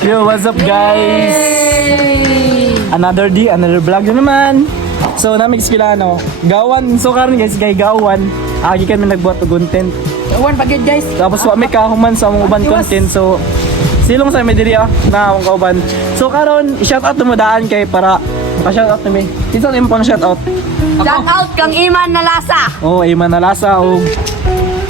Yo, what's up guys? Another day, another vlog na naman. So, namig sila gawan. So, karon guys, kay gawan. Agi kami nagbuhat og content. Gawan pagid guys. Tapos wa may kahuman sa mga uban content. So, silong sa may diri na akong kauban. So, karon i-shout out mo daan kay para pa-shout out nami. Kinsa imong pang shout out? Shout out kang Iman na lasa. Oh, Iman na lasa og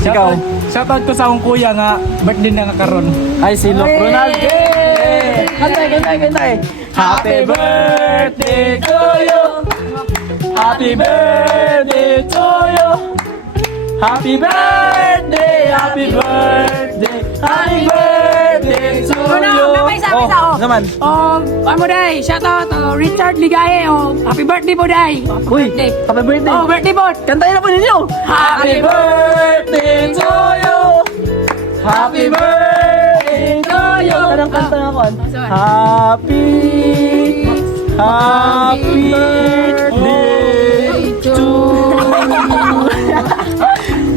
ikaw. Shoutout ko sa akong kuya nga birthday na nga karon. Ay, si Loc Ronald. Yay! Kantay. Happy birthday to you. Happy birthday to you. Happy birthday, happy birthday, happy birthday to you. May sabi sa ako. Naman. Ano day? Shout out Richard Ligaye. Happy birthday po day. Uy, happy birthday. Oh, birthday po. Kantayin na po ninyo. Happy birthday to you. Happy birthday to you. Tanang kanta nga ko. Happy birthday to you.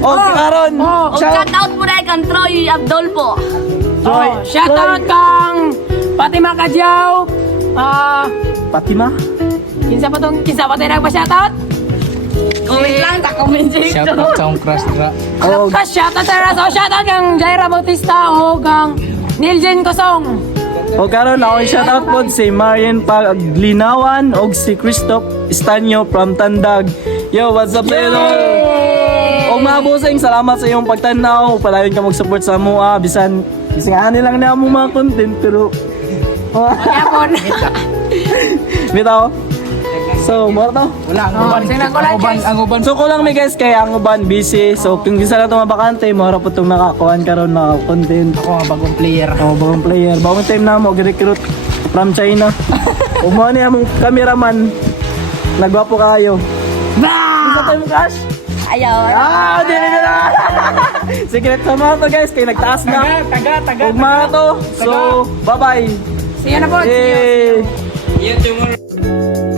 Oh, karon. Shout out po day kang Troy Abdol po. Troy. Shout out kang Fatima Kadyaw. Fatima. Kinsa pa tayo nagpa-shout out? Comment lang, comment section. Shoutout sa akong crush dra. Oh, Shout out sa shout out kang Jaira Bautista o kang Niljen Kosong. o karon ako shoutout po si Marian Paglinawan o si Christoph Estanyo from Tandag. Yo, what's up sa inyo? O mga bossing, salamat sa iyong pagtanaw. Palayon ka mag-support sa mua. Bisan ani lang na mo mga content pero Yapon. bitaw. So, mo to. Wala ang uban. So ko lang may guys kaya ang uban busy. So kung gisa na itong mabakante, mo po itong nakakuhan karon na content. Ako ang bagong player. Oh, bagong player. Bagong team na mo, recruit from China. Umuha niya mong cameraman. Nagwapo kayo. Isa tayo mo cash? Ayaw. Di na. Secret sa mga to guys, kaya nagtaas na. Taga. Huwag mga to. So, bye-bye. See you na po. Yay! Yan tomorrow.